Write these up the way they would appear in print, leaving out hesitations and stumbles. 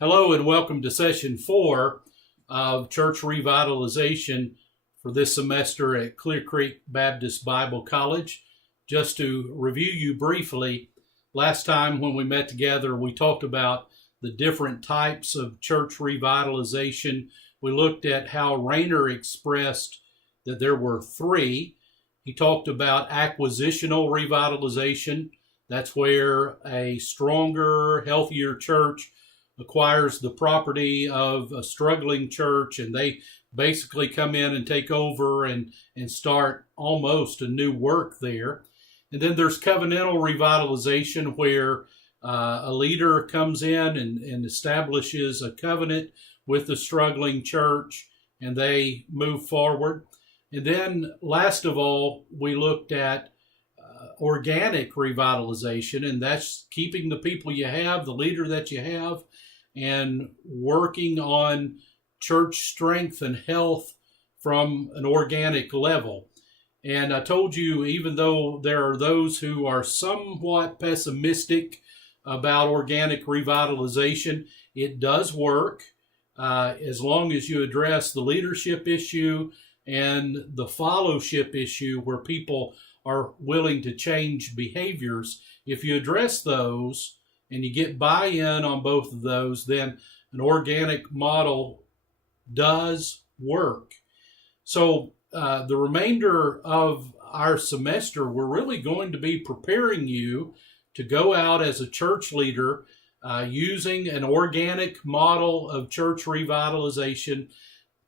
Hello and welcome to session 4 of Church Revitalization for this semester at Clear Creek Baptist Bible College. Just to review you briefly, last time when we met together, we talked about the different types of church revitalization. We looked at how Rainer expressed that there were 3. He talked about acquisitional revitalization. That's where a stronger, healthier church acquires the property of a struggling church, and they basically come in and take over and start almost a new work there. And then there's covenantal revitalization, where a leader comes in and establishes a covenant with the struggling church, and they move forward. And then last of all, we looked at organic revitalization, and that's keeping the people you have, the leader that you have, and working on church strength and health from an organic level. And I told you, even though there are those who are somewhat pessimistic about organic revitalization, it does work as long as you address the leadership issue and the fellowship issue, where people are willing to change behaviors. If you address those and you get buy-in on both of those, then an organic model does work. So the remainder of our semester, we're really going to be preparing you to go out as a church leader using an organic model of church revitalization.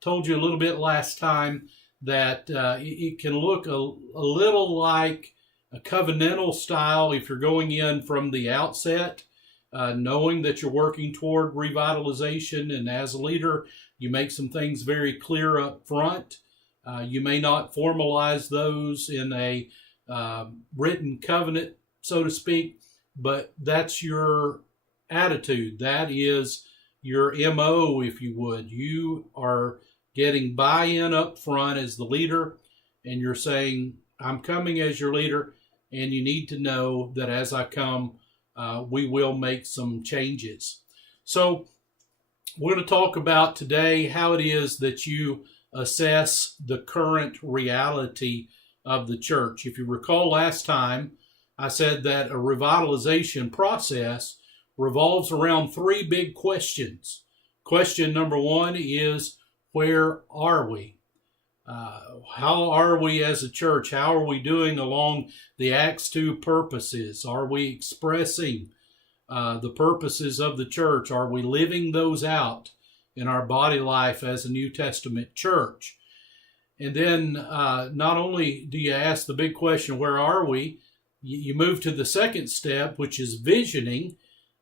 Told you a little bit last time that it can look a little like a covenantal style if you're going in from the outset, knowing that you're working toward revitalization, and as a leader, you make some things very clear up front. You may not formalize those in a written covenant, so to speak, but that's your attitude. That is your MO, if you would. You are getting buy-in up front as the leader, and you're saying, I'm coming as your leader, and you need to know that as I come, we will make some changes. So we're going to talk about today how it is that you assess the current reality of the church. If you recall last time, I said that a revitalization process revolves around 3 big questions. Question number 1 is, where are we? How are we as a church? How are we doing along the Acts 2 purposes? Are we expressing the purposes of the church? Are we living those out in our body life as a New Testament church? And then not only do you ask the big question, where are we? You move to the second step, which is visioning.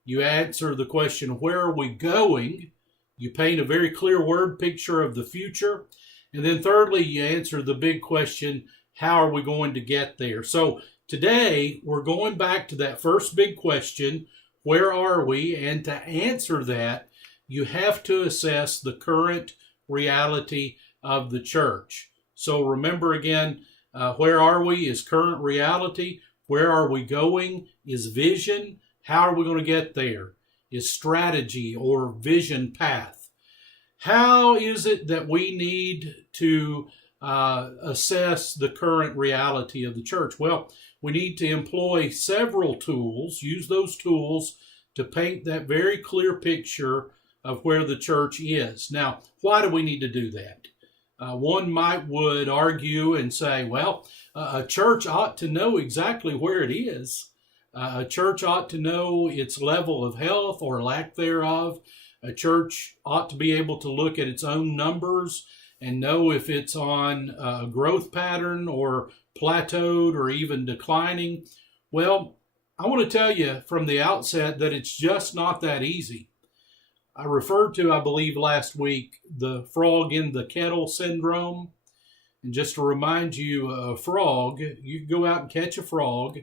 You answer the question, where are we going? You paint a very clear word picture of the future. And then thirdly, you answer the big question, how are we going to get there? So today, we're going back to that first big question, where are we? And to answer that, you have to assess the current reality of the church. So remember again, where are we is current reality. Where are we going is vision. How are we going to get there is strategy or vision path. How is it that we need to assess the current reality of the church? Well, we need to employ several tools, use those tools to paint that very clear picture of where the church is. Now, why do we need to do that? One would argue and say, well, a church ought to know exactly where it is. A church ought to know its level of health or lack thereof. A church ought to be able to look at its own numbers and know if it's on a growth pattern or plateaued or even declining. Well, I want to tell you from the outset that it's just not that easy. I referred to, I believe last week, the frog in the kettle syndrome. And just to remind you, a frog, you go out and catch a frog,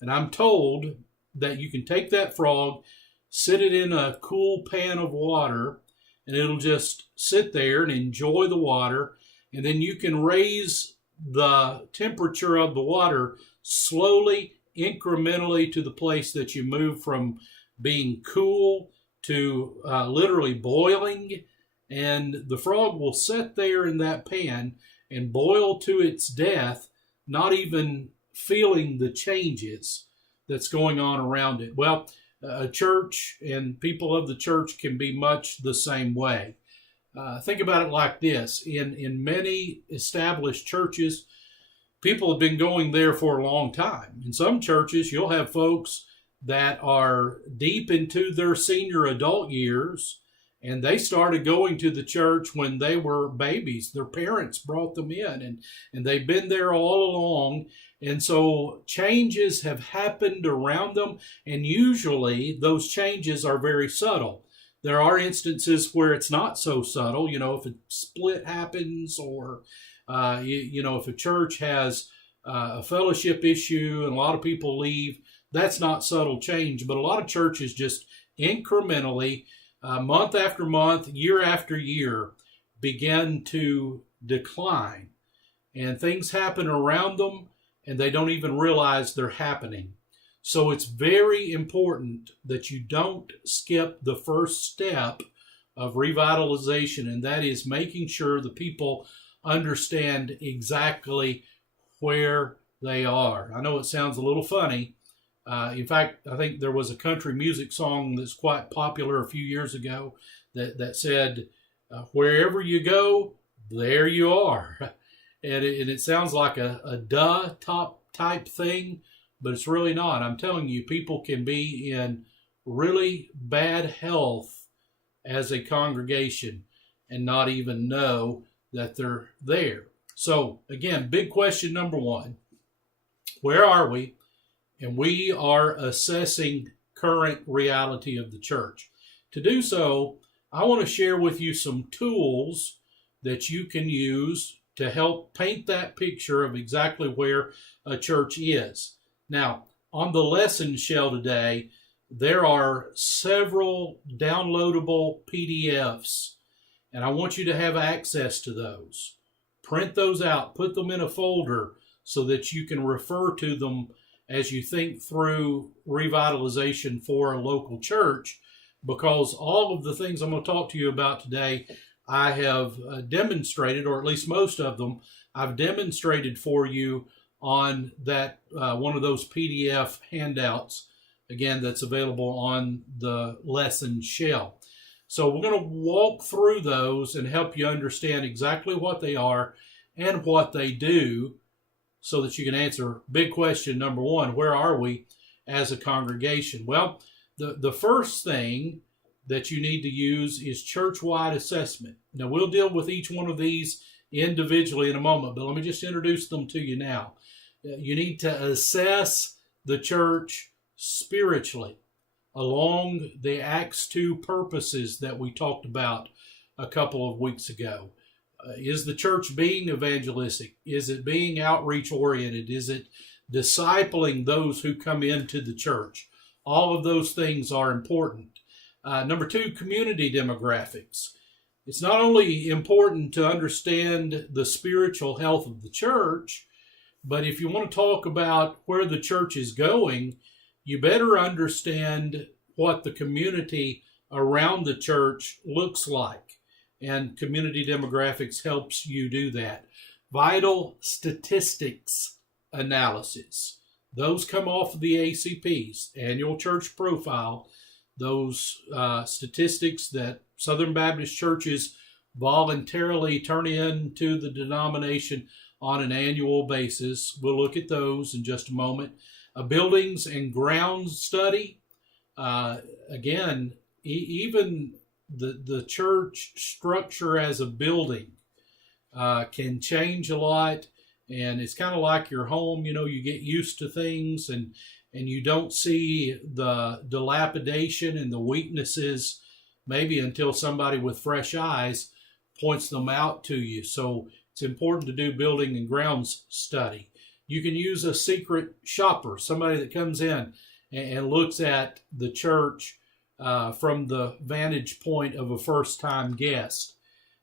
and I'm told that you can take that frog, sit it in a cool pan of water, and it'll just sit there and enjoy the water. And then you can raise the temperature of the water slowly, incrementally to the place that you move from being cool to literally boiling, and the frog will sit there in that pan and boil to its death, not even feeling the changes that's going on around it. Well, a church and people of the church can be much the same way. Think about it like this. In many established churches, people have been going there for a long time. In some churches, you'll have folks that are deep into their senior adult years, and they started going to the church when they were babies. Their parents brought them in, and they've been there all along. And so changes have happened around them, and usually those changes are very subtle. There are instances where it's not so subtle, if a split happens, or if a church has a fellowship issue and a lot of people leave, that's not subtle change. But a lot of churches just incrementally, month after month, year after year, begin to decline. And things happen around them, and they don't even realize they're happening. So it's very important that you don't skip the first step of revitalization, and that is making sure the people understand exactly where they are. I know it sounds a little funny. In fact, I think there was a country music song that's quite popular a few years ago that said, wherever you go, there you are. And it sounds like a top type thing, but it's really not. I'm telling you, people can be in really bad health as a congregation and not even know that they're there. So again, big question number one, where are we? And we are assessing current reality of the church. To do so, I want to share with you some tools that you can use to help paint that picture of exactly where a church is. Now, on the lesson shell today, there are several downloadable PDFs, and I want you to have access to those. Print those out, put them in a folder so that you can refer to them as you think through revitalization for a local church, because all of the things I'm going to talk to you about today, I have demonstrated, or at least most of them, I've demonstrated for you on that one of those PDF handouts, again, that's available on the lesson shell. So we're going to walk through those and help you understand exactly what they are and what they do, so that you can answer big question number one, where are we as a congregation? Well, the first thing that you need to use is church-wide assessment. Now, we'll deal with each one of these individually in a moment, but let me just introduce them to you now. You need to assess the church spiritually along the Acts 2 purposes that we talked about a couple of weeks ago. Is the church being evangelistic? Is it being outreach oriented? Is it discipling those who come into the church? All of those things are important. Number two, community demographics. It's not only important to understand the spiritual health of the church, but if you want to talk about where the church is going, you better understand what the community around the church looks like. And community demographics helps you do that. Vital statistics analysis. Those come off of the ACP's annual church profile. Those statistics that Southern Baptist churches voluntarily turn in to the denomination on an annual basis. We'll look at those in just a moment. A buildings and grounds study. Again, even the church structure as a building can change a lot, and it's kind of like your home. You get used to things, and you don't see the dilapidation and the weaknesses maybe until somebody with fresh eyes points them out to you. So it's important to do building and grounds study. You can use a secret shopper, somebody that comes in and looks at the church from the vantage point of a first-time guest,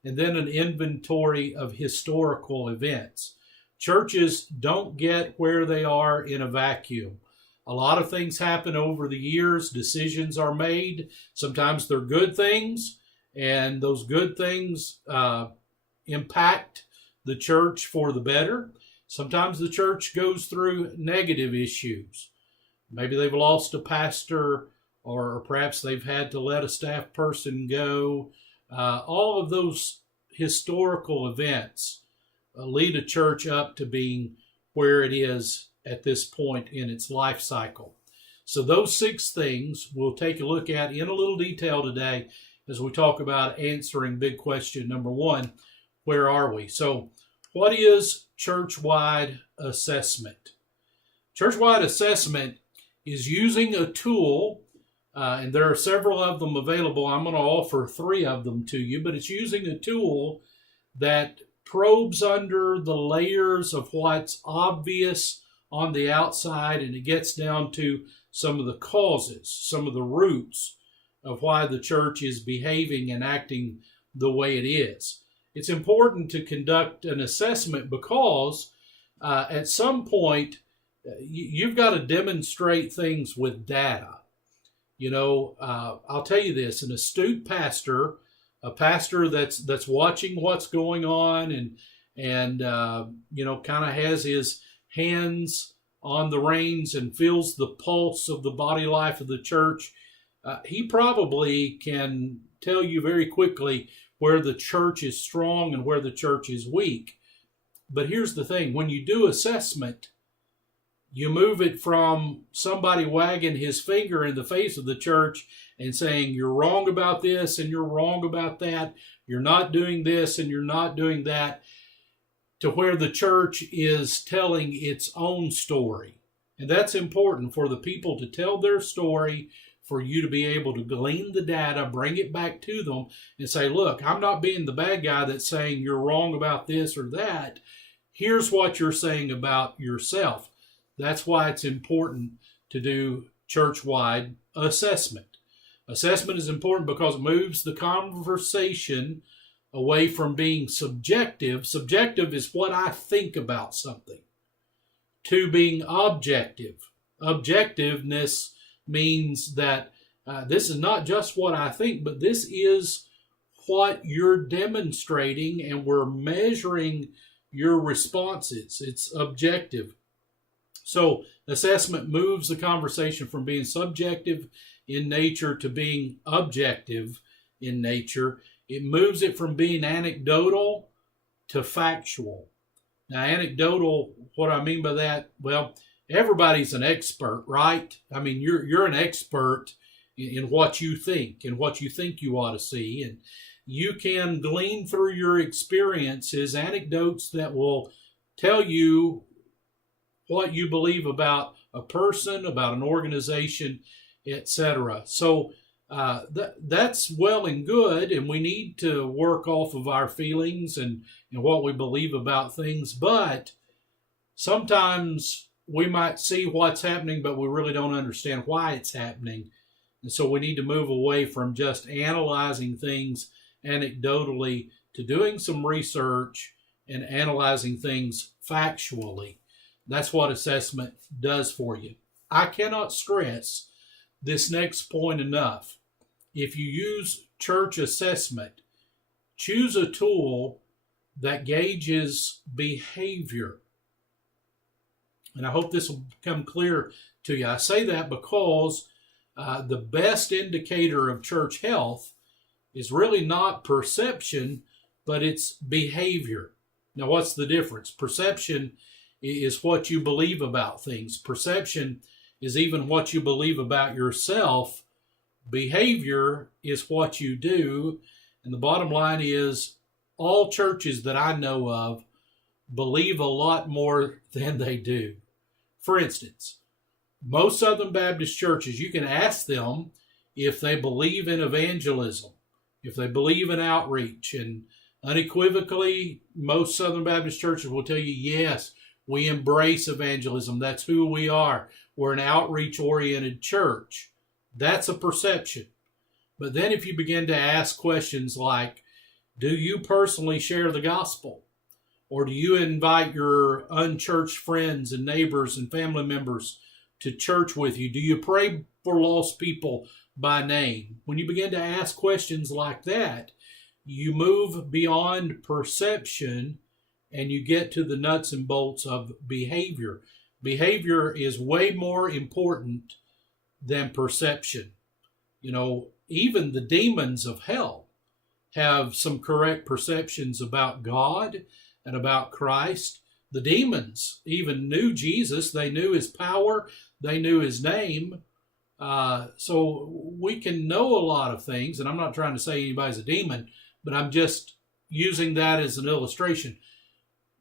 and then an inventory of historical events. Churches don't get where they are in a vacuum. A lot of things happen over the years. Decisions are made. Sometimes they're good things, and those good things impact the church for the better. Sometimes the church goes through negative issues. Maybe they've lost a pastor, or perhaps they've had to let a staff person go. All of those historical events lead a church up to being where it is at this point in its life cycle. So those 6 things we'll take a look at in a little detail today as we talk about answering big question number 1, where are we? So what is church-wide assessment? Church-wide assessment is using a tool, and there are several of them available. I'm going to offer 3 of them to you, but it's using a tool that probes under the layers of what's obvious on the outside, and it gets down to some of the causes, some of the roots of why the church is behaving and acting the way it is. It's important to conduct an assessment because at some point you've got to demonstrate things with data. I'll tell you this: an astute pastor, a pastor that's watching what's going on and kind of has his hands on the reins and feels the pulse of the body life of the church, he probably can tell you very quickly where the church is strong and where the church is weak. But here's the thing: when you do assessment, you move it from somebody wagging his finger in the face of the church and saying, you're wrong about this and you're wrong about that, you're not doing this and you're not doing that, to where the church is telling its own story. And that's important for the people to tell their story, for you to be able to glean the data, bring it back to them, and say, look, I'm not being the bad guy that's saying you're wrong about this or that. Here's what you're saying about yourself. That's why it's important to do church-wide assessment. Assessment is important because it moves the conversation away from being subjective. Subjective is what I think about something, to being objective. Objectiveness means that this is not just what I think, but this is what you're demonstrating, and we're measuring your responses. It's objective. So assessment moves the conversation from being subjective in nature to being objective in nature. It moves it from being anecdotal to factual. Now, anecdotal, what I mean by that, well, everybody's an expert, right? I mean, you're an expert in what you think and what you think you ought to see. And you can glean through your experiences anecdotes that will tell you what you believe about a person, about an organization, etc. So that's well and good, and we need to work off of our feelings and what we believe about things. But sometimes we might see what's happening, but we really don't understand why it's happening. And so we need to move away from just analyzing things anecdotally to doing some research and analyzing things factually. That's what assessment does for you. I cannot stress this next point enough. If you use church assessment, choose a tool that gauges behavior. And I hope this will become clear to you. I say that because the best indicator of church health is really not perception, but it's behavior. Now, what's the difference? Perception is what you believe about things. Perception is even what you believe about yourself. Behavior is what you do. And the bottom line is, all churches that I know of believe a lot more than they do. For instance, most Southern Baptist churches, you can ask them if they believe in evangelism, if they believe in outreach, and unequivocally, most Southern Baptist churches will tell you, yes, we embrace evangelism. That's who we are. We're an outreach-oriented church. That's a perception. But then if you begin to ask questions like, do you personally share the gospel? Or do you invite your unchurched friends and neighbors and family members to church with you? Do you pray for lost people by name? When you begin to ask questions like that, you move beyond perception and you get to the nuts and bolts of behavior. Behavior is way more important than perception. You know, even the demons of hell have some correct perceptions about God and about Christ. The demons even knew Jesus. They knew his power. They knew his name. So we can know a lot of things, and I'm not trying to say anybody's a demon, but I'm just using that as an illustration.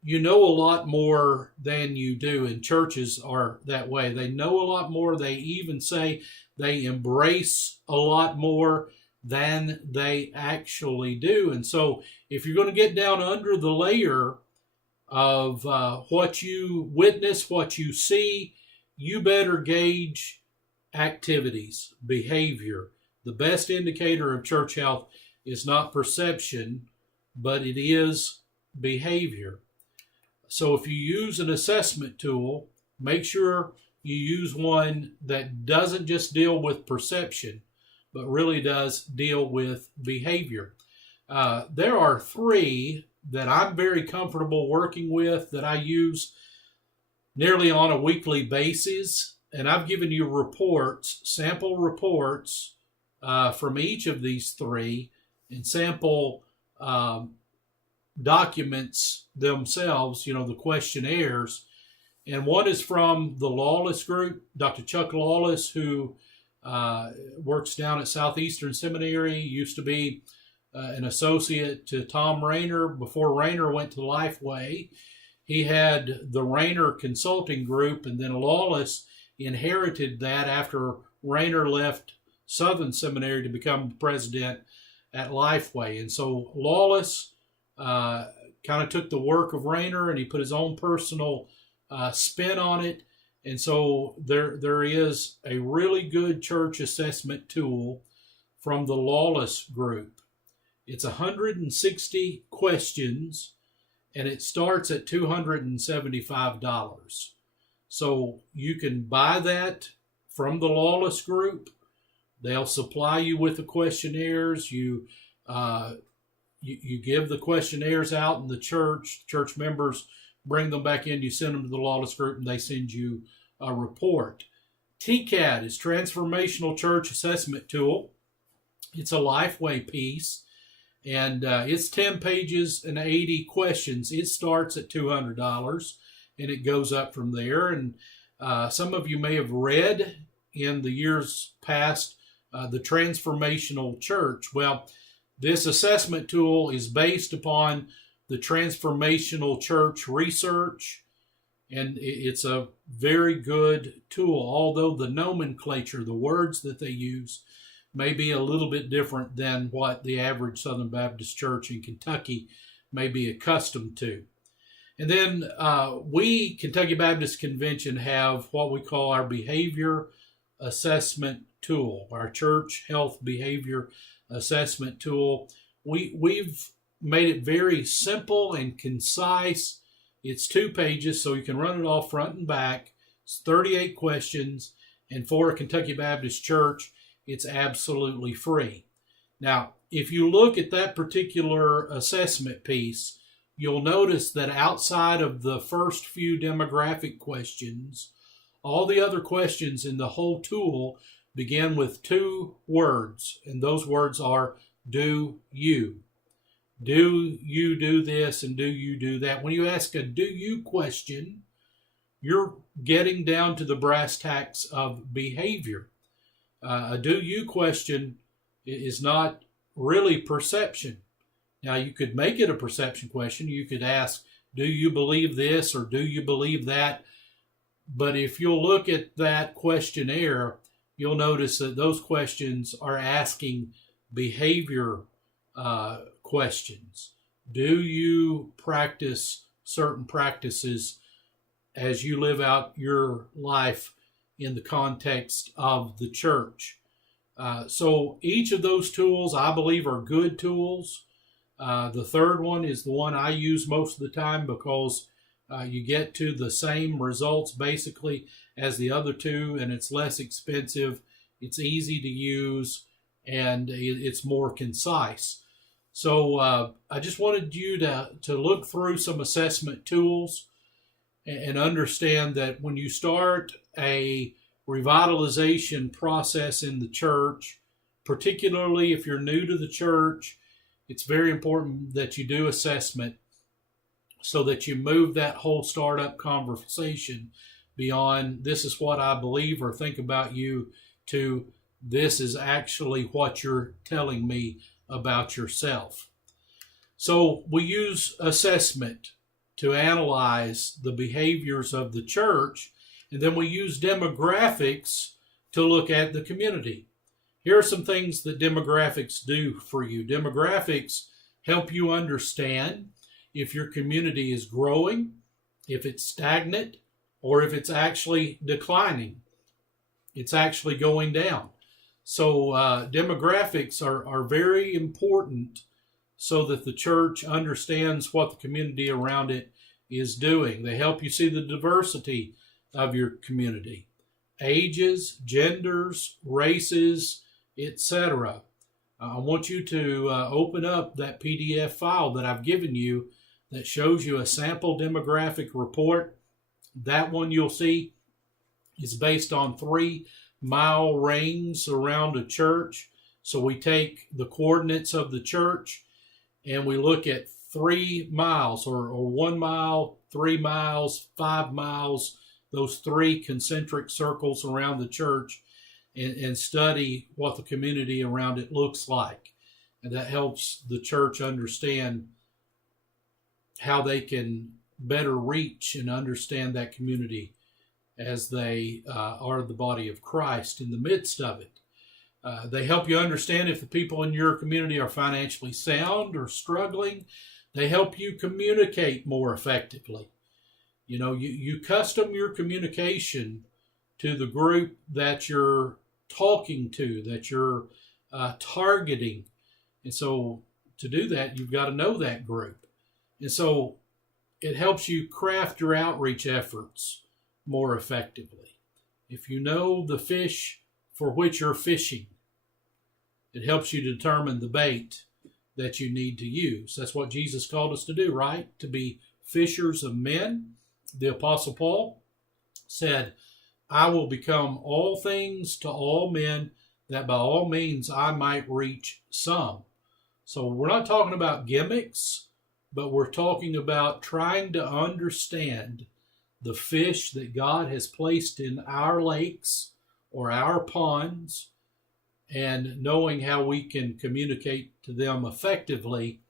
You know a lot more than you do, and churches are that way. They know a lot more. They even say they embrace a lot more than they actually do. And so if you're going to get down under the layer of what you witness, what you see, you better gauge activities, behavior. The best indicator of church health is not perception, but it is behavior. So if you use an assessment tool, make sure you use one that doesn't just deal with perception, but really does deal with behavior. There are 3 that I'm very comfortable working with that I use nearly on a weekly basis. And I've given you reports, sample reports from each of these 3 and sample documents themselves, you know, the questionnaires. And one is from the Lawless Group, Dr. Chuck Lawless, who works down at Southeastern Seminary, used to be an associate to Tom Rainer before Rainer went to Lifeway. He had the Rainer Consulting Group, and then Lawless inherited that after Rainer left Southern Seminary to become president at Lifeway. And so Lawless kind of took the work of Rainer and he put his own personal spin on it. And so there is a really good church assessment tool from the Lawless Group. It's 160 questions and it starts at $275. So you can buy that from the Lawless Group. They'll supply you with the questionnaires. You give the questionnaires out in the church. Church members bring them back in. You send them to the Lawless Group, and they send you a report. TCAT is Transformational Church Assessment Tool. It's a Lifeway piece, and it's 10 pages and 80 questions. It starts at $200, and it goes up from there. And some of you may have read in the years past the Transformational Church. Well, this assessment tool is based upon the Transformational Church research, and it's a very good tool, although the nomenclature, the words that they use, may be a little bit different than what the average Southern Baptist church in Kentucky may be accustomed to. And then we, Kentucky Baptist Convention, have what we call our behavior assessment tool, our church health behavior assessment tool. We've made it very simple and concise. It's 2 pages, so you can run it off front and back. It's 38 questions, and for a Kentucky Baptist church, it's absolutely free. Now, if you look at that particular assessment piece, you'll notice that outside of the first few demographic questions, all the other questions in the whole tool begin with 2 words, and those words are do you. Do you do this and do you do that? When you ask a do you question, you're getting down to the brass tacks of behavior. A do you question is not really perception. Now, you could make it a perception question. You could ask, do you believe this or do you believe that? But if you'll look at that questionnaire, you'll notice that those questions are asking behavior questions. Do you practice certain practices as you live out your life in the context of the church? So each of those tools, I believe, are good tools. The third one is the one I use most of the time because you get to the same results basically as the other two, and it's less expensive, it's easy to use, and it's more concise. So I just wanted you to look through some assessment tools and understand that when you start a revitalization process in the church, particularly if you're new to the church, it's very important that you do assessment so that you move that whole startup conversation beyond this is what I believe or think about you to this is actually what you're telling me about yourself. So we use assessment to analyze the behaviors of the church, and then we use demographics to look at the community. Here are some things that demographics do for you. Demographics help you understand if your community is growing, if it's stagnant, or if it's actually declining. It's actually going down. So demographics are very important so that the church understands what the community around it is doing. They help you see the diversity of your community. Ages, genders, races, etc. I want you to open up that PDF file that I've given you that shows you a sample demographic report. That one you'll see is based on 3-mile rings around a church. So we take the coordinates of the church and we look at 3 miles or 1 mile, 3 miles, 5 miles, those 3 concentric circles around the church, and study what the community around it looks like. And that helps the church understand how they can better reach and understand that community as they are the body of Christ in the midst of it. They help you understand if the people in your community are financially sound or struggling. They help you communicate more effectively. You know, you custom your communication to the group that you're talking to, that you're targeting. And so to do that, you've got to know that group. And so it helps you craft your outreach efforts more effectively. If you know the fish for which you're fishing, it helps you determine the bait that you need to use. That's what Jesus called us to do, right? To be fishers of men. The Apostle Paul said, I will become all things to all men, that by all means I might reach some. So we're not talking about gimmicks, but we're talking about trying to understand the fish that God has placed in our lakes or our ponds, and knowing how we can communicate to them effectively,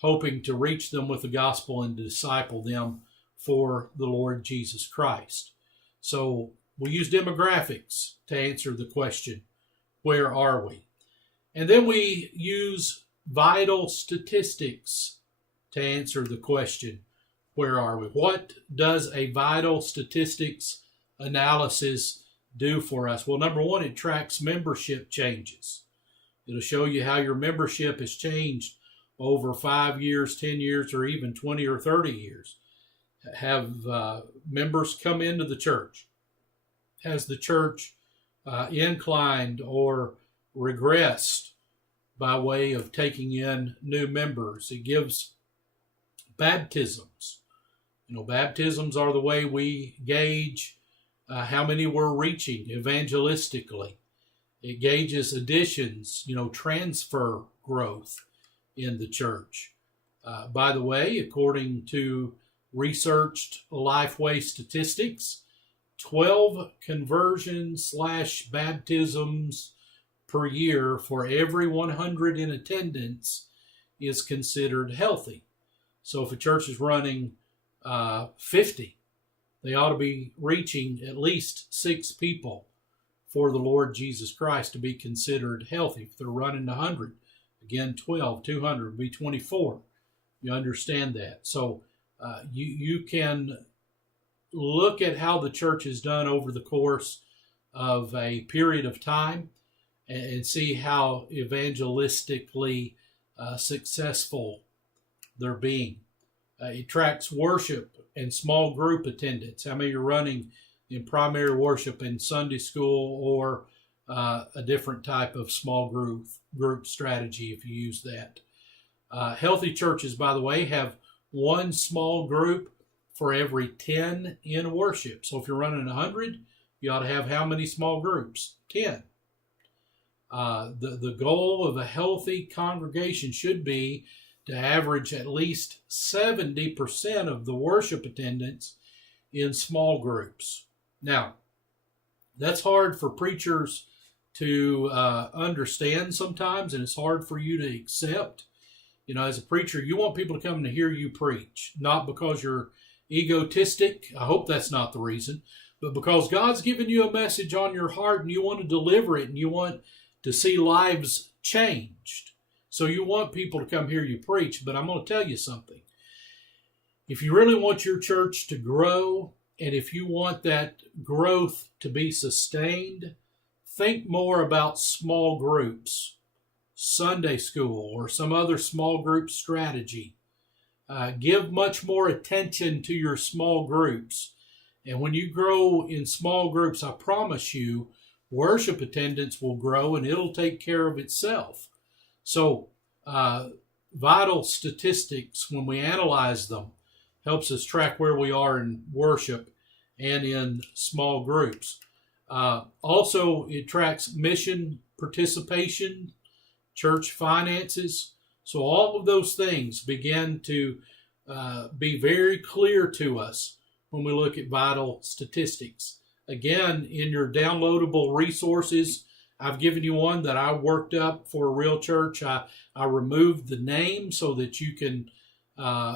hoping to reach them with the gospel and disciple them for the Lord Jesus Christ. So we use demographics to answer the question, where are we? And then we use vital statistics to answer the question, where are we? What does a vital statistics analysis do for us? Well, number one, it tracks membership changes. It'll show you how your membership has changed over 5 years, 10 years, or even 20 or 30 years. Have members come into the church? Has the church inclined or regressed by way of taking in new members? It gives baptisms. You know, baptisms are the way we gauge how many we're reaching evangelistically. It gauges additions, transfer growth in the church. By the way, according to researched Lifeway statistics, 12 conversions/baptisms per year for every 100 in attendance is considered healthy. So if a church is running 50, they ought to be reaching at least 6 people for the Lord Jesus Christ to be considered healthy. If they're running 100, again, 12, 200 would be 24. You understand that. So you can look at how the church is done over the course of a period of time and see how evangelistically successful they're being. It tracks worship and small group attendance. How many are running in primary worship in Sunday school, or a different type of small group strategy if you use that. Healthy churches, by the way, have one small group for every 10 in worship. So if you're running 100, you ought to have how many small groups? 10. The goal of a healthy congregation should be to average at least 70% of the worship attendance in small groups. Now, that's hard for preachers to understand sometimes, and it's hard for you to accept. You know, as a preacher, you want people to come to hear you preach, not because you're egotistic. I hope that's not the reason, but because God's given you a message on your heart and you want to deliver it and you want to see lives changed. So you want people to come hear you preach. But I'm going to tell you something. If you really want your church to grow, and if you want that growth to be sustained, think more about small groups, Sunday school, or some other small group strategy. Give much more attention to your small groups. And when you grow in small groups, I promise you, worship attendance will grow and it'll take care of itself. So, vital statistics, when we analyze them, helps us track where we are in worship and in small groups. Also, it tracks mission participation, church finances. So all of those things begin to be very clear to us when we look at vital statistics. Again, in your downloadable resources, I've given you one that I worked up for a real church. I removed the name so that you can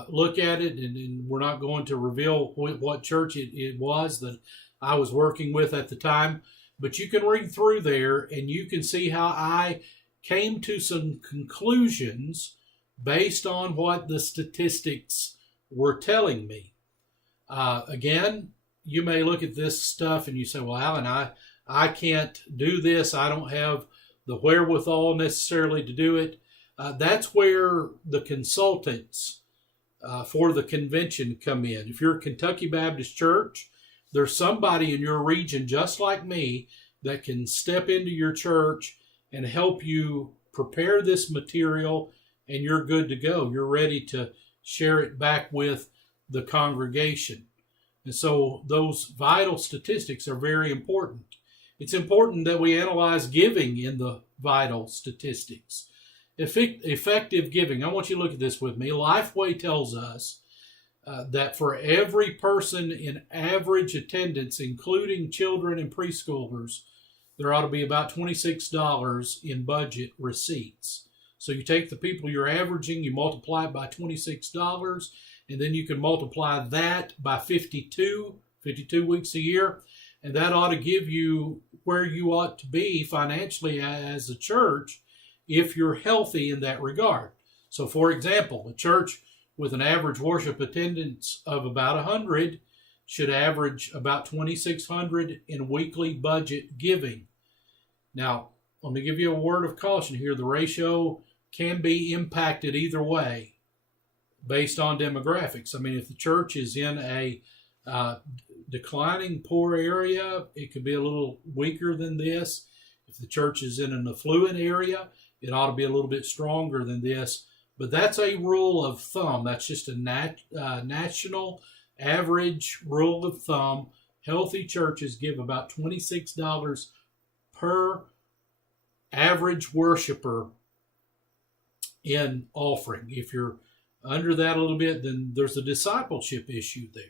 look at it, and we're not going to reveal what church it was that I was working with at the time. But you can read through there and you can see how I came to some conclusions based on what the statistics were telling me. Again, you may look at this stuff and you say, well, Alan, I can't do this. I don't have the wherewithal necessarily to do it. That's where the consultants for the convention come in. If you're a Kentucky Baptist Church, there's somebody in your region just like me that can step into your church and help you prepare this material, and you're good to go. You're ready to share it back with the congregation. And so those vital statistics are very important. It's important that we analyze giving in the vital statistics. Effective giving. I want you to look at this with me. Lifeway tells us that for every person in average attendance, including children and preschoolers, there ought to be about $26 in budget receipts. So you take the people you're averaging, you multiply it by $26, and then you can multiply that by 52 weeks a year, and that ought to give you where you ought to be financially as a church if you're healthy in that regard. So for example, a church with an average worship attendance of about 100 should average about $2,600 in weekly budget giving. Now, let me give you a word of caution here. The ratio can be impacted either way based on demographics. I mean, if the church is in a declining poor area, it could be a little weaker than this. If the church is in an affluent area, it ought to be a little bit stronger than this. But that's a rule of thumb. That's just a national average rule of thumb. Healthy churches give about $26 per average worshiper in offering. If you're under that a little bit, then there's a discipleship issue there.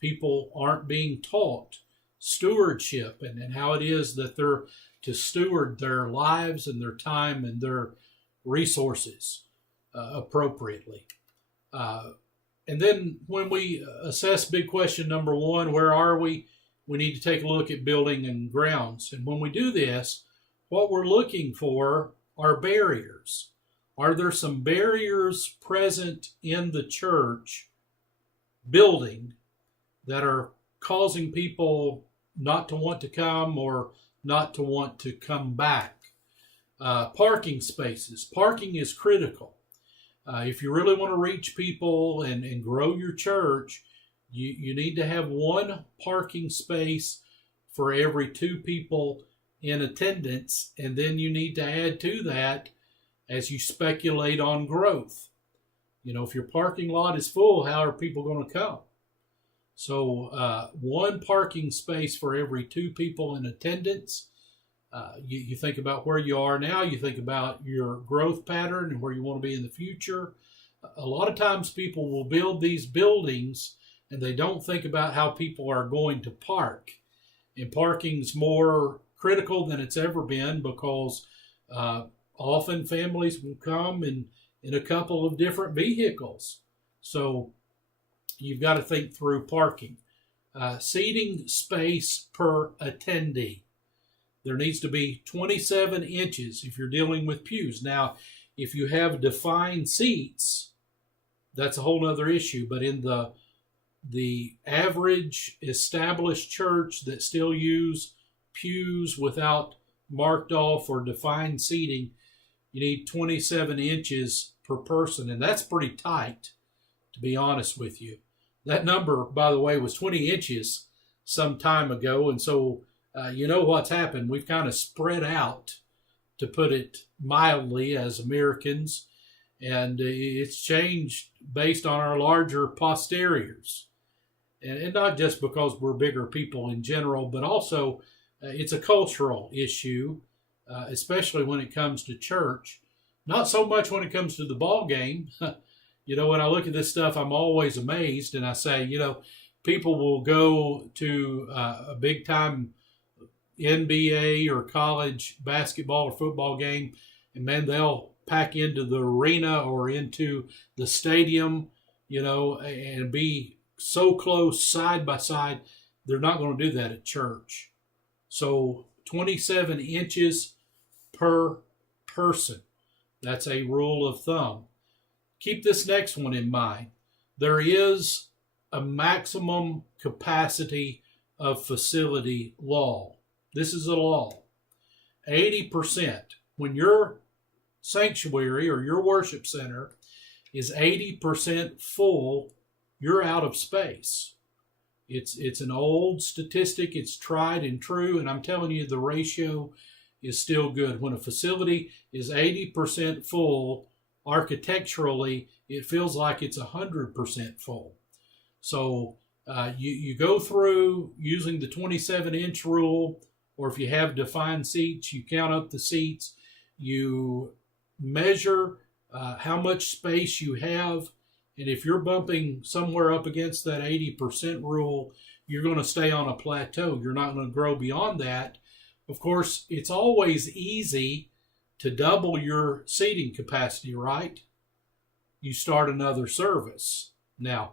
People aren't being taught stewardship and how it is that they're to steward their lives and their time and their resources appropriately. And then when we assess big question number one, where are we? We need to take a look at building and grounds. And when we do this, what we're looking for are barriers. Are there some barriers present in the church building that are causing people not to want to come or not to want to come back? Parking spaces. Parking is critical. If you really want to reach people and grow your church, You need to have one parking space for every 2 people in attendance, and then you need to add to that as you speculate on growth. If your parking lot is full, how are people going to come? So one parking space for every 2 people in attendance. You think about where you are now, you think about your growth pattern and where you want to be in the future. A lot of times people will build these buildings and they don't think about how people are going to park. And parking's more critical than it's ever been because often families will come in a couple of different vehicles. So you've got to think through parking. Seating space per attendee. There needs to be 27 inches if you're dealing with pews. Now, if you have defined seats, that's a whole other issue. But in the average established church that still use pews without marked off or defined seating, you need 27 inches per person. And that's pretty tight, to be honest with you. That number, by the way, was 20 inches some time ago. And so you know what's happened. We've kind of spread out, to put it mildly, as Americans. And it's changed based on our larger posteriors. And not just because we're bigger people in general, but also it's a cultural issue, especially when it comes to church. Not so much when it comes to the ball game. When I look at this stuff, I'm always amazed. And I say, people will go to a big time NBA or college basketball or football game, and man, they'll pack into the arena or into the stadium, and be so close side by side. They're not going to do that at church. So 27 inches per person. That's a rule of thumb. Keep this next one in mind. There is a maximum capacity of facility law. This is a law. 80%. When your sanctuary or your worship center is 80% full, you're out of space. It's an old statistic. It's tried and true. And I'm telling you, the ratio is still good. When a facility is 80% full, architecturally, it feels like it's 100% full. So you go through using the 27-inch rule, or if you have defined seats, you count up the seats, you measure how much space you have, and if you're bumping somewhere up against that 80% rule, you're going to stay on a plateau. You're not going to grow beyond that. Of course, it's always easy to double your seating capacity, right? You start another service. Now,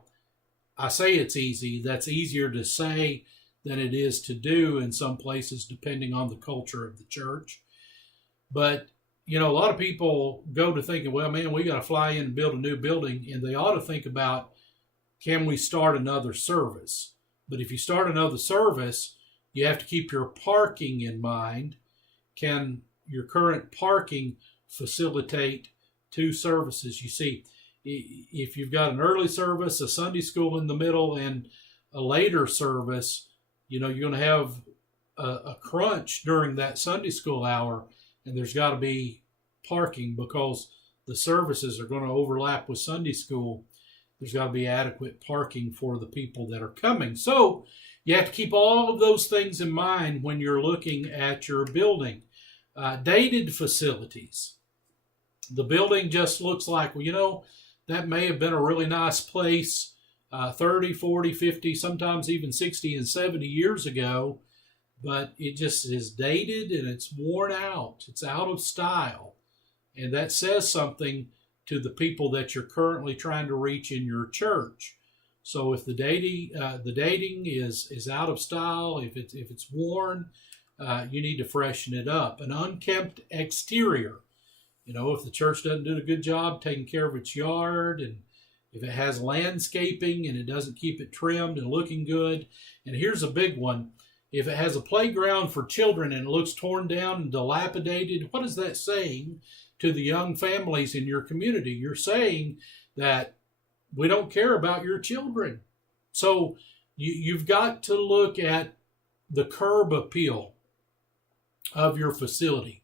I say it's easy. That's easier to say than it is to do in some places, depending on the culture of the church. But, a lot of people go to thinking, well, man, we got to fly in and build a new building. And they ought to think about, can we start another service? But if you start another service, you have to keep your parking in mind. Can your current parking facilitate 2 services? You see, if you've got an early service, a Sunday school in the middle, and a later service, you're going to have a crunch during that Sunday school hour, and there's got to be parking because the services are going to overlap with Sunday school. There's got to be adequate parking for the people that are coming. So you have to keep all of those things in mind when you're looking at your building. Dated facilities. The building just looks like, that may have been a really nice place 30, 40, 50, sometimes even 60 and 70 years ago, but it just is dated and it's worn out. It's out of style. And that says something to the people that you're currently trying to reach in your church. So if the dating is out of style, if it's worn, you need to freshen it up. An unkempt exterior. If the church doesn't do a good job taking care of its yard, and if it has landscaping and it doesn't keep it trimmed and looking good. And here's a big one. If it has a playground for children and it looks torn down and dilapidated, what is that saying to the young families in your community? You're saying that we don't care about your children. So you've got to look at the curb appeal of your facility.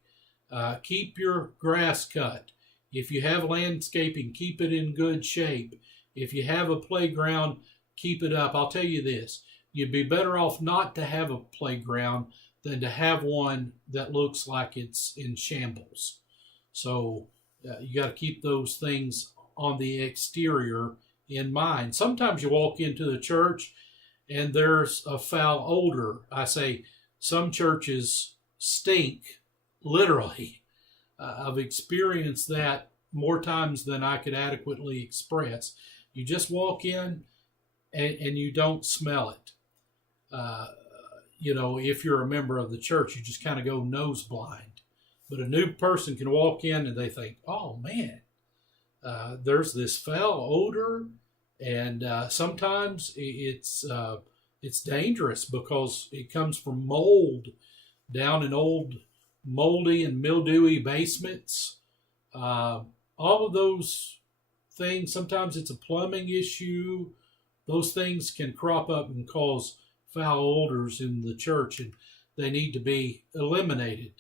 Keep your grass cut. If you have landscaping, keep it in good shape. If you have a playground, keep it up. I'll tell you this, you'd be better off not to have a playground than to have one that looks like it's in shambles. So you got to keep those things on the exterior in mind. Sometimes you walk into the church and there's a foul odor. I say some churches stink, literally. I've experienced that more times than I could adequately express. You just walk in and you don't smell it. If you're a member of the church, you just kind of go nose blind. But a new person can walk in and they think, oh man, there's this foul odor. And sometimes it's dangerous because it comes from mold down in old moldy and mildewy basements. All of those things, sometimes it's a plumbing issue. Those things can crop up and cause foul odors in the church, and they need to be eliminated.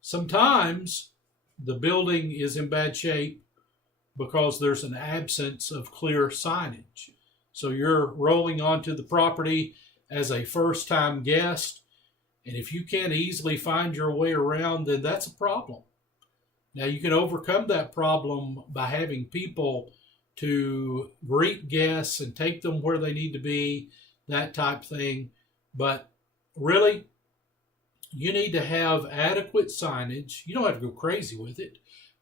Sometimes the building is in bad shape because there's an absence of clear signage. So you're rolling onto the property as a first-time guest, and if you can't easily find your way around, then that's a problem. Now, you can overcome that problem by having people to greet guests and take them where they need to be, that type thing. But really, you need to have adequate signage. You don't have to go crazy with it,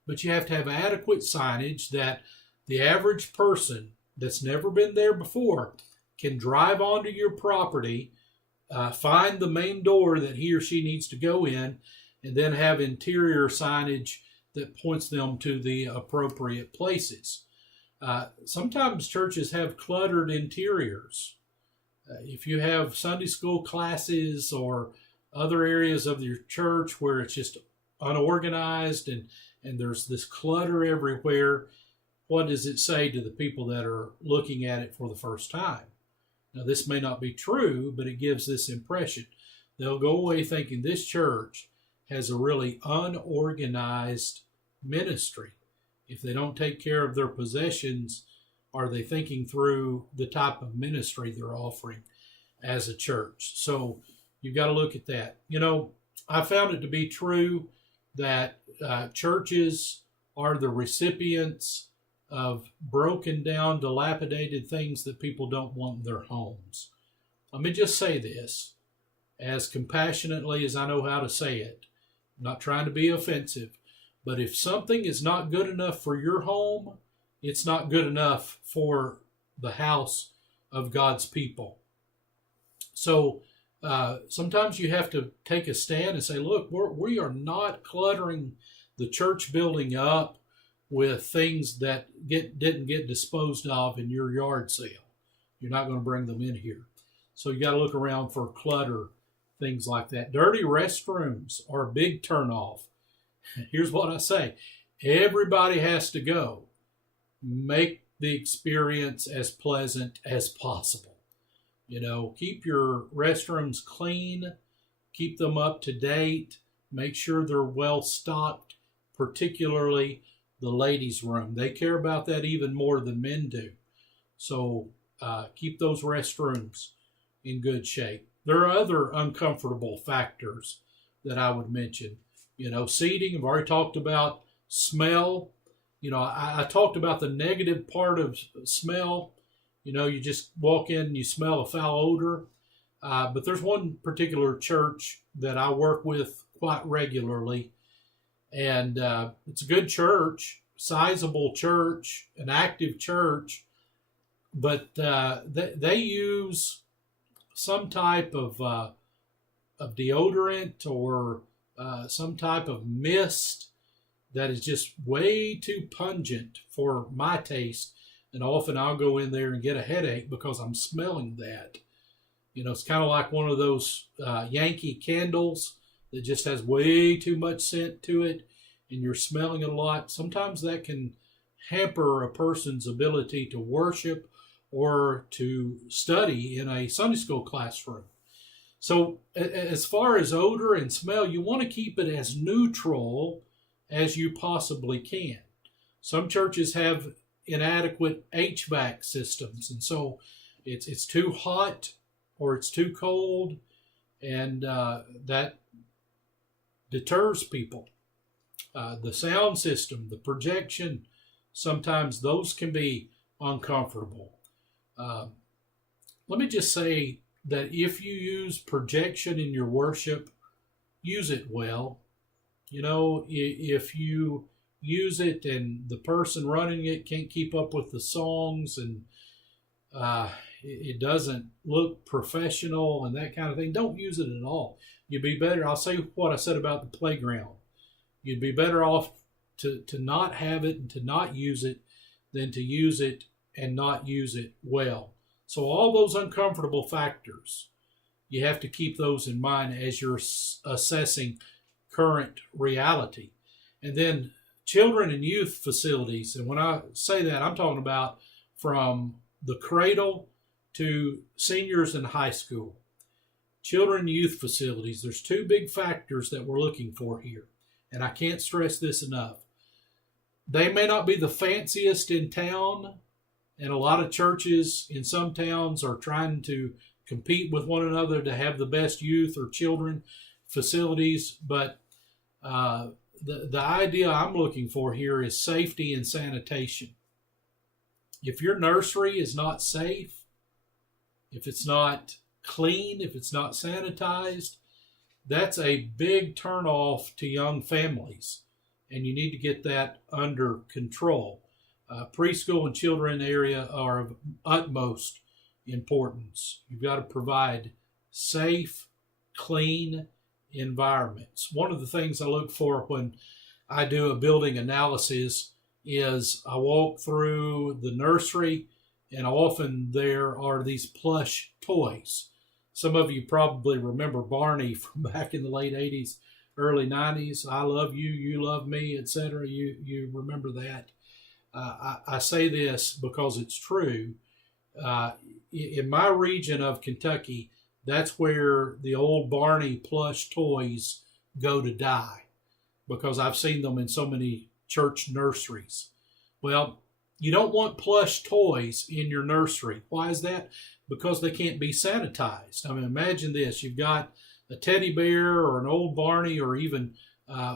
but you have to have adequate signage that the average person that's never been there before can drive onto your property, find the main door that he or she needs to go in, and then have interior signage that points them to the appropriate places. Sometimes churches have cluttered interiors. If you have Sunday school classes or other areas of your church where it's just unorganized and there's this clutter everywhere, what does it say to the people that are looking at it for the first time? Now, this may not be true, but it gives this impression. They'll go away thinking this church has a really unorganized ministry. If they don't take care of their possessions, are they thinking through the type of ministry they're offering as a church? So you've got to look at that. I found it to be true that churches are the recipients of broken down, dilapidated things that people don't want in their homes. Let me just say this as compassionately as I know how to say it. I'm not trying to be offensive, but if something is not good enough for your home, it's not good enough for the house of God's people. So sometimes you have to take a stand and say, look, we are not cluttering the church building up with things that didn't get disposed of in your yard sale. You're not going to bring them in here. So you got to look around for clutter, things like that. Dirty restrooms are a big turnoff. Here's what I say. Everybody has to go. Make the experience as pleasant as possible. Keep your restrooms clean. Keep them up to date. Make sure they're well stocked, particularly the ladies' room. They care about that even more than men do. So keep those restrooms in good shape. There are other uncomfortable factors that I would mention. Seating, I've already talked about. Smell. I talked about the negative part of smell. You just walk in and you smell a foul odor. But there's one particular church that I work with quite regularly. And it's a good church, sizable church, an active church. But they use some type of deodorant or some type of mist that is just way too pungent for my taste. And often I'll go in there and get a headache because I'm smelling that. It's kind of like one of those Yankee candles that just has way too much scent to it, and you're smelling it a lot. Sometimes that can hamper a person's ability to worship or to study in a Sunday school classroom. So as far as odor and smell, you want to keep it as neutral as you possibly can. Some churches have inadequate HVAC systems, and so it's too hot or it's too cold, and that deters people. The sound system, the projection, sometimes those can be uncomfortable. Let me just say that if you use projection in your worship, use it well. You know, if you use it and the person running it can't keep up with the songs and it doesn't look professional and that kind of thing, don't use it at all. You'd be better. I'll say what I said about the playground. You'd be better off to not have it and to not use it than to use it and not use it well. So all those uncomfortable factors, you have to keep those in mind as you're assessing current reality. And then children and youth facilities, and when I say that, I'm talking about from the cradle to seniors in high school. Children and youth facilities, there's two big factors that we're looking for here, and I can't stress this enough. They may not be the fanciest in town, and a lot of churches in some towns are trying to compete with one another to have the best youth or children facilities. But the idea I'm looking for here is safety and sanitation. If your nursery is not safe, if it's not clean, if it's not sanitized, that's a big turnoff to young families, and you need to get that under control. Preschool and children area are of utmost importance. You've got to provide safe, clean environments. One of the things I look for when I do a building analysis is I walk through the nursery, and often there are these plush toys. Some of you probably remember Barney from back in the late 80s, early 90s. I love you, you love me, etc. You remember that. I say this because it's true. In my region of Kentucky, that's where the old Barney plush toys go to die, because I've seen them in so many church nurseries. Well, you don't want plush toys in your nursery. Why is that? Because they can't be sanitized. I mean, imagine this. You've got a teddy bear or an old Barney or even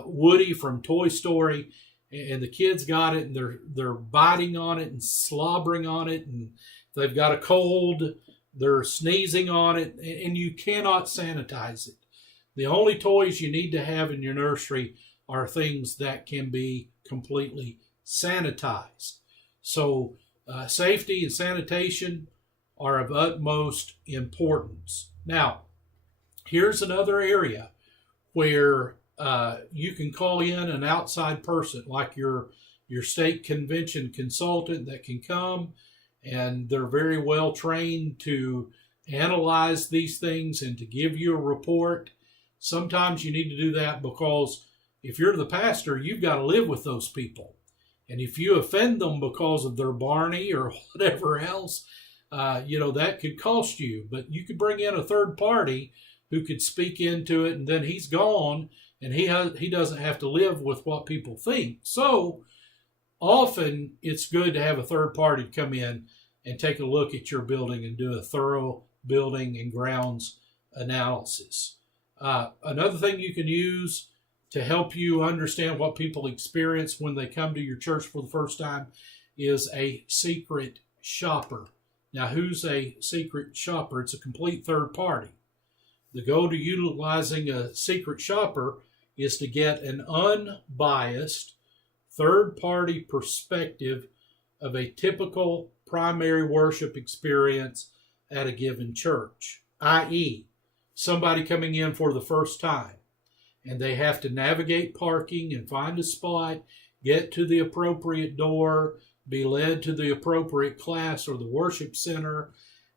Woody from Toy Story, and the kids got it, and they're biting on it and slobbering on it, and they've got a cold, they're sneezing on it, and you cannot sanitize it. The only toys you need to have in your nursery are things that can be completely sanitized. So safety and sanitation are of utmost importance. Now, here's another area where you can call in an outside person, like your state convention consultant, that can come, and they're very well trained to analyze these things and to give you a report. Sometimes you need to do that because if you're the pastor, you've got to live with those people. And if you offend them because of their Barney or whatever else, that could cost you. But you could bring in a third party who could speak into it, and then he's gone, and he doesn't have to live with what people think. So often it's good to have a third party come in and take a look at your building and do a thorough building and grounds analysis. Another thing you can use to help you understand what people experience when they come to your church for the first time is a secret shopper. Now, who's a secret shopper? It's a complete third party. The goal to utilizing a secret shopper is to get an unbiased third-party perspective of a typical primary worship experience at a given church, i.e., somebody coming in for the first time, and they have to navigate parking and find a spot, get to the appropriate door, be led to the appropriate class or the worship center,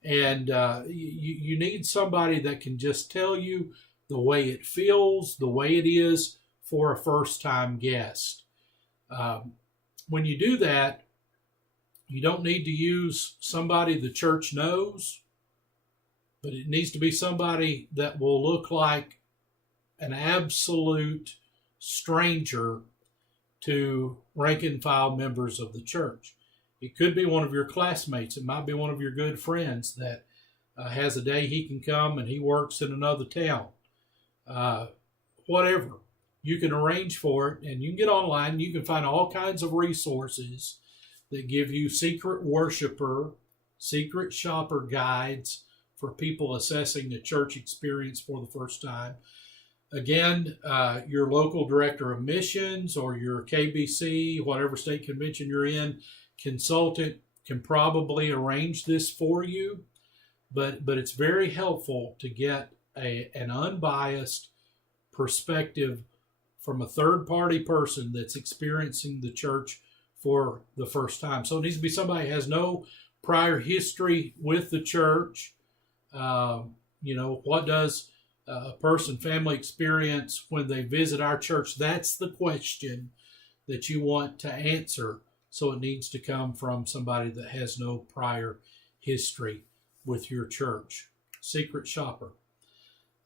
and you need somebody that can just tell you the way it feels, the way it is for a first-time guest. When you do that, You don't need to use somebody the church knows, but it needs to be somebody that will look like an absolute stranger to rank and file members of the church. It could be one of your classmates. It might be one of your good friends that has a day he can come and he works in another town. Whatever. You can arrange for it, and you can get online. You can find all kinds of resources that give you secret worshiper, secret shopper guides for people assessing the church experience for the first time. Again, your local director of missions or your KBC, whatever state convention you're in, consultant can probably arrange this for you, but it's very helpful to get an unbiased perspective from a third-party person that's experiencing the church for the first time. So it needs to be somebody who has no prior history with the church. What does a person, family experience when they visit our church? That's the question that you want to answer. So it needs to come from somebody that has no prior history with your church. Secret shopper.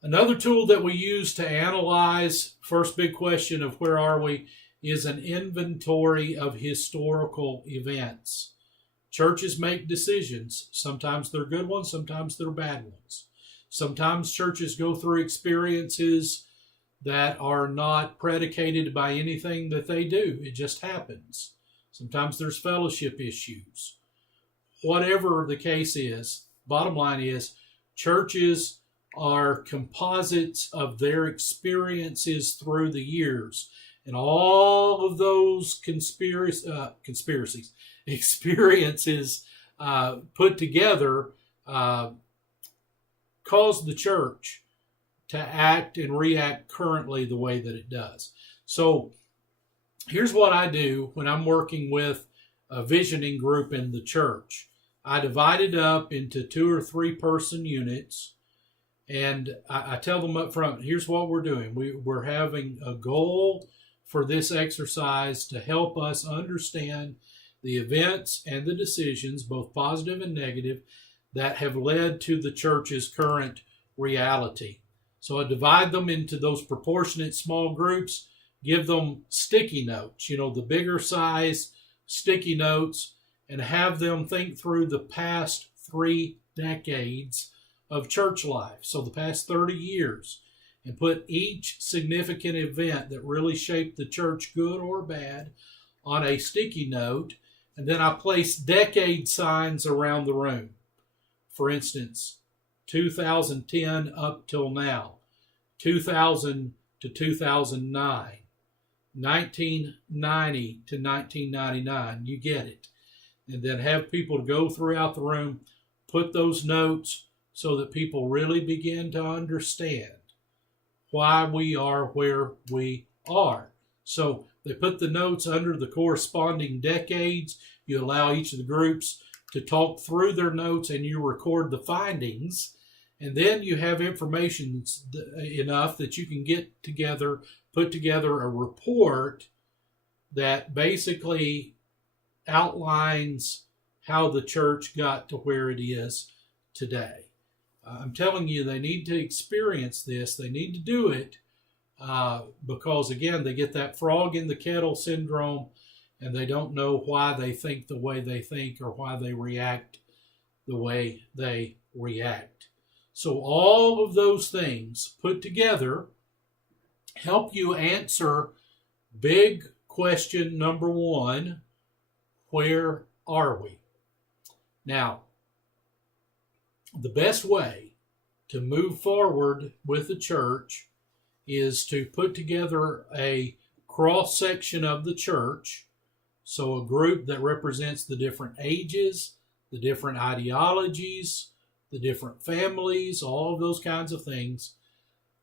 Another tool that we use to analyze first big question of where are we is an inventory of historical events. Churches make decisions. Sometimes they're good ones, sometimes they're bad ones. Sometimes churches go through experiences that are not predicated by anything that they do. It just happens. Sometimes there's fellowship issues. Whatever the case is, bottom line is churches are composites of their experiences through the years. And all of those experiences put together cause the church to act and react currently the way that it does. So here's what I do when I'm working with a visioning group in the church. I divide it up into 2 or 3 person units, and I tell them up front, here's what we're doing. We're having a goal for this exercise to help us understand the events and the decisions, both positive and negative, that have led to the church's current reality. So I divide them into those proportionate small groups, give them sticky notes, the bigger size sticky notes, and have them think through the past 3 decades of church life. So the past 30 years, and put each significant event that really shaped the church, good or bad, on a sticky note. And then I place decade signs around the room. For instance, 2010 up till now, 2000 to 2009, 1990 to 1999. You get it. And then have people go throughout the room, put those notes so that people really begin to understand why we are where we are. So they put the notes under the corresponding decades. You allow each of the groups to talk through their notes, and you record the findings. And then you have information enough that you can put together a report that basically outlines how the church got to where it is today. I'm telling you, they need to experience this. They need to do it because, again, they get that frog in the kettle syndrome, and they don't know why they think the way they think or why they react the way they react. So all of those things put together help you answer big question number 1, where are we? Now, the best way to move forward with the church is to put together a cross-section of the church, so a group that represents the different ages, the different ideologies, the different families, all of those kinds of things.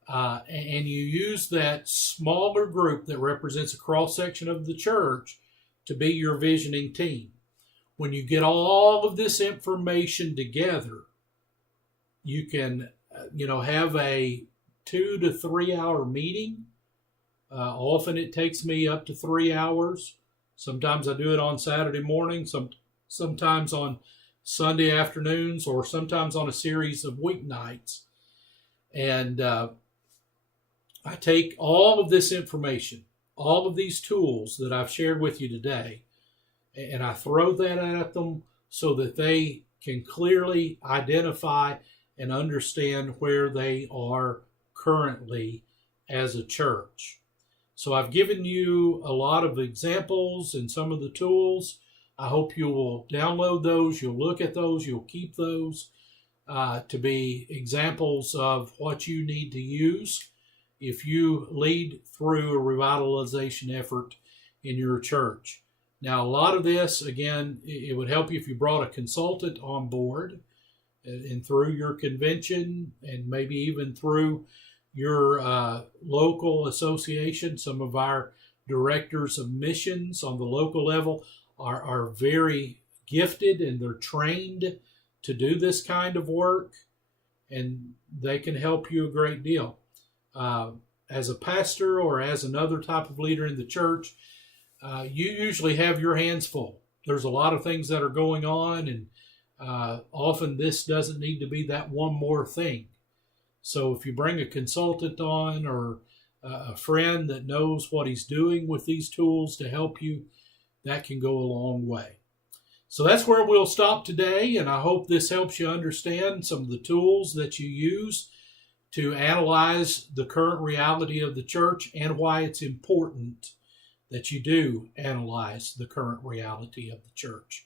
And you use that smaller group that represents a cross-section of the church to be your visioning team. When you get all of this information together, you can, have a 2 to 3 hour meeting. Often it takes me up to 3 hours. Sometimes I do it on Saturday morning. sometimes on Sunday afternoons, or sometimes on a series of weeknights. And I take all of this information, all of these tools that I've shared with you today, and I throw that at them so that they can clearly identify and understand where they are currently as a church. So I've given you a lot of examples and some of the tools. I hope you will download those, you'll look at those, you'll keep those to be examples of what you need to use if you lead through a revitalization effort in your church. Now, a lot of this, again, it would help you if you brought a consultant on board and through your convention, and maybe even through your local association. Some of our directors of missions on the local level are very gifted, and they're trained to do this kind of work, and they can help you a great deal. As a pastor or as another type of leader in the church, you usually have your hands full. There's a lot of things that are going on, and often this doesn't need to be that one more thing. So if you bring a consultant on, or a friend that knows what he's doing with these tools to help you, that can go a long way. So that's where we'll stop today, and I hope this helps you understand some of the tools that you use to analyze the current reality of the church, and why it's important that you do analyze the current reality of the church.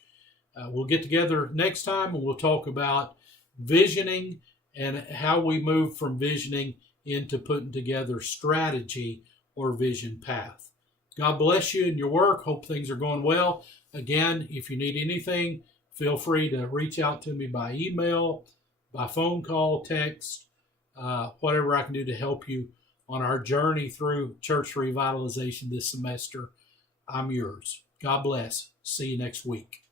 We'll get together next time, and we'll talk about visioning and how we move from visioning into putting together strategy or vision path. God bless you in your work. Hope things are going well. Again, if you need anything, feel free to reach out to me by email, by phone call, text, whatever I can do to help you on our journey through church revitalization this semester. I'm yours. God bless. See you next week.